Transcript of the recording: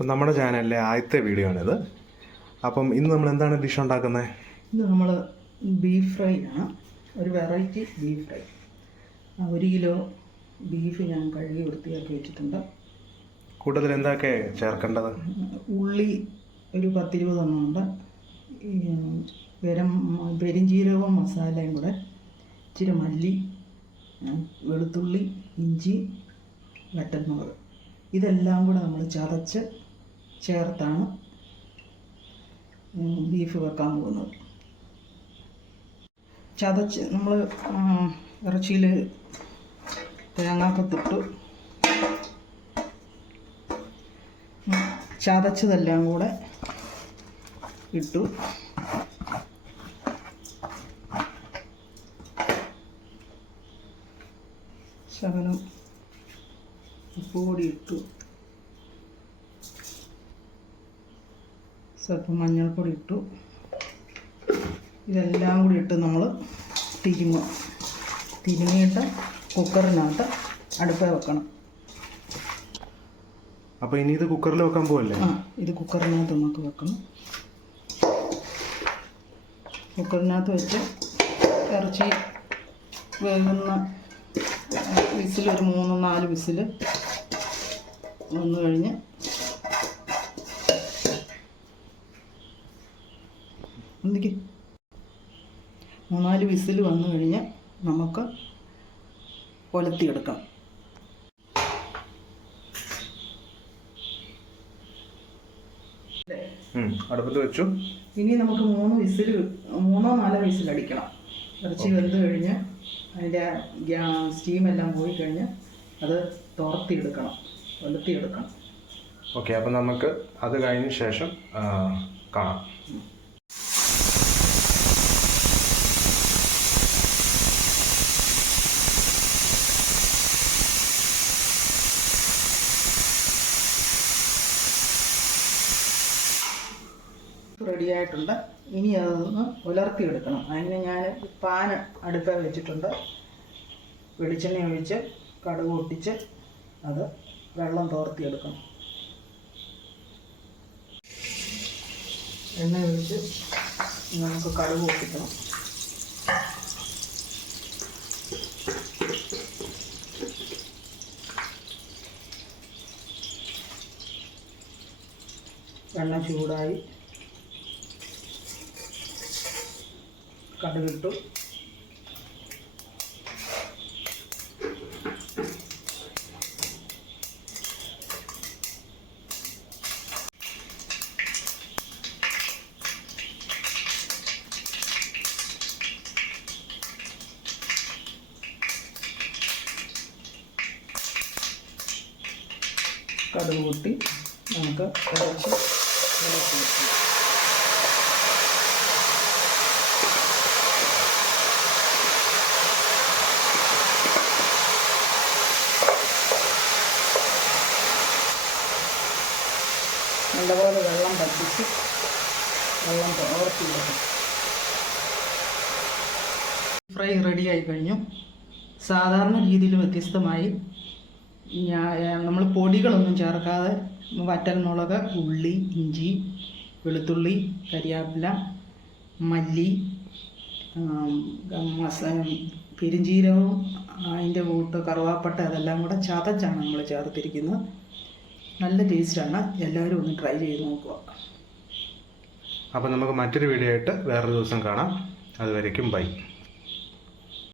അപ്പം നമ്മുടെ ചാനലിലെ ആദ്യത്തെ വീഡിയോ ആണിത്. അപ്പം ഇന്ന് നമ്മൾ എന്താണ് ഡിഷ് ഉണ്ടാക്കുന്നത്? ഇന്ന് നമ്മൾ ബീഫ് ഫ്രൈ ആണ്, ഒരു variety beef fry. 1 kilo beef ഞാൻ കഴുകി വൃത്തിയാക്കി വെച്ചിട്ടുണ്ട്. കൂടുതൽ എന്തൊക്കെ ചേർക്കേണ്ടത്? ഉള്ളി ഒരു 10-20 എണ്ണമുണ്ട്, പെരിഞ്ജീരകവും മസാലയും കൂടെ, ഇച്ചിരി മല്ലി, വെളുത്തുള്ളി, ഇഞ്ചി, വറ്റൽമുളക്, ഇതെല്ലാം കൂടെ നമ്മൾ ചതച്ച് ചേർത്താണ് ബീഫ് വെക്കാൻ പോകുന്നത്. ചതച്ച് നമ്മൾ ഇറച്ചിയിൽ തേങ്ങാക്കൊത്തിട്ടു ചതച്ചതെല്ലാം കൂടെ ഇട്ടു. ശകലം ഉപ്പുപൊടി ഇട്ടു, സ്വല്പം മഞ്ഞൾപ്പൊടി ഇട്ടു. ഇതെല്ലാം കൂടി ഇട്ട് നമ്മൾ തിരുമിയിട്ട് കുക്കറിനകത്ത് അടുപ്പിൽ വെക്കണം. അപ്പോൾ ഇനി ഇത് കുക്കറിൽ വെക്കാൻ പോവല്ലേ? ഇത് കുക്കറിനകത്ത് നമുക്ക് വെക്കണം. കുക്കറിനകത്ത് വെച്ച് ഇറച്ചി വേകുന്ന വിസിൽ ഒരു 3-4 വിസിൽ വന്നു കഴിഞ്ഞ് എന്തൊക്കെ 3-4 വിസിൽ വന്നു കഴിഞ്ഞ് നമുക്ക് കൊലത്തിയെടുക്കാം. അടുപ്പത്ത് വെച്ചു. ഇനി നമുക്ക് 3-4 വിസിൽ അടിക്കണം. ഇറച്ചി വെന്ത് കഴിഞ്ഞ് അതിൻ്റെ സ്റ്റീമെല്ലാം പോയി കഴിഞ്ഞ് അത് തുറത്തിയെടുക്കണം, കൊലത്തിയെടുക്കണം. ഓക്കെ, അപ്പം നമുക്ക് അത് കഴിഞ്ഞ ശേഷം കാണാം. റെഡിയായിട്ടുണ്ട്. ഇനി അതൊന്ന് ഉലർത്തിയെടുക്കണം. അതിന് ഞാൻ പാൻ അടുപ്പിൽ വെച്ചിട്ടുണ്ട്. വെളിച്ചെണ്ണ ഒഴിച്ച് കടുക് പൊട്ടിച്ച് അത് വെള്ളം തോർത്തിയെടുക്കണം. എണ്ണ ഒഴിച്ച് നമുക്ക് കടുക് പൊട്ടിക്കണം. എണ്ണ ചൂടായി, കടുകിട്ടു. കടുക് പൊട്ടി നമുക്ക് കുറച്ച് നല്ലപോലെ വെള്ളം പറ്റിച്ച് വെള്ളം തോർത്തിയെടുക്കും. ഫ്രൈ റെഡിയായി കഴിഞ്ഞു. സാധാരണ രീതിയിൽ വ്യത്യസ്തമായി നമ്മൾ പൊടികളൊന്നും ചേർക്കാതെ വറ്റൽമുളക്, ഉള്ളി, ഇഞ്ചി, വെളുത്തുള്ളി, കരിയാപ്പില, മല്ലി, പെരിഞ്ജീരകവും അതിൻ്റെ കൂട്ട് കറുവാപ്പട്ട, അതെല്ലാം കൂടെ ചതച്ചാണ് നമ്മൾ ചേർത്തിരിക്കുന്നത്. നല്ല ടേസ്റ്റാണ്. എല്ലാവരും ഒന്ന് ട്രൈ ചെയ്ത് നോക്കുക. അപ്പോൾ നമുക്ക് മറ്റൊരു വീഡിയോ ആയിട്ട് വേറൊരു ദിവസം കാണാം. അതുവരേക്കും ബൈ.